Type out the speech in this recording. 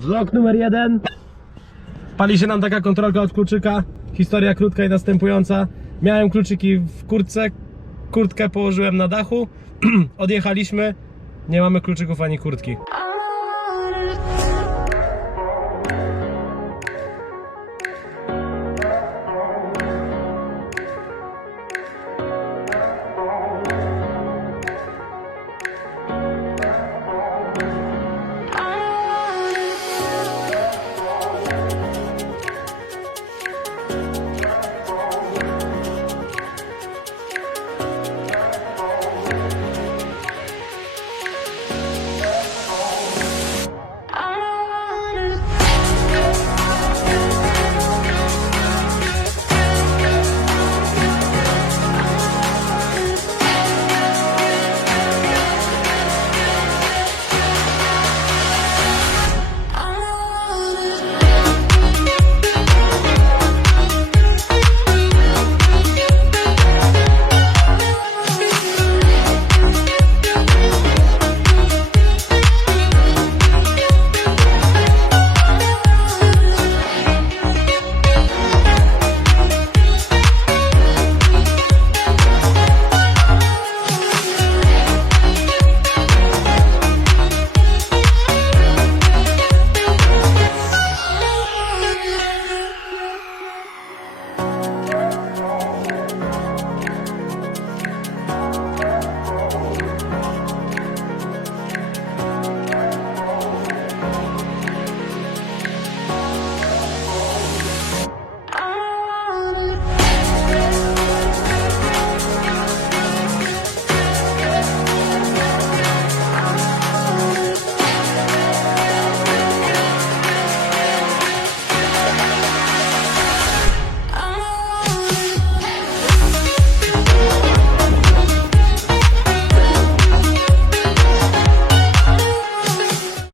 Vlog numer jeden. Pali się nam taka kontrolka od kluczyka. Historia krótka i następująca. Miałem kluczyki w kurtce, kurtkę położyłem na dachu, odjechaliśmy, nie mamy kluczyków ani kurtki.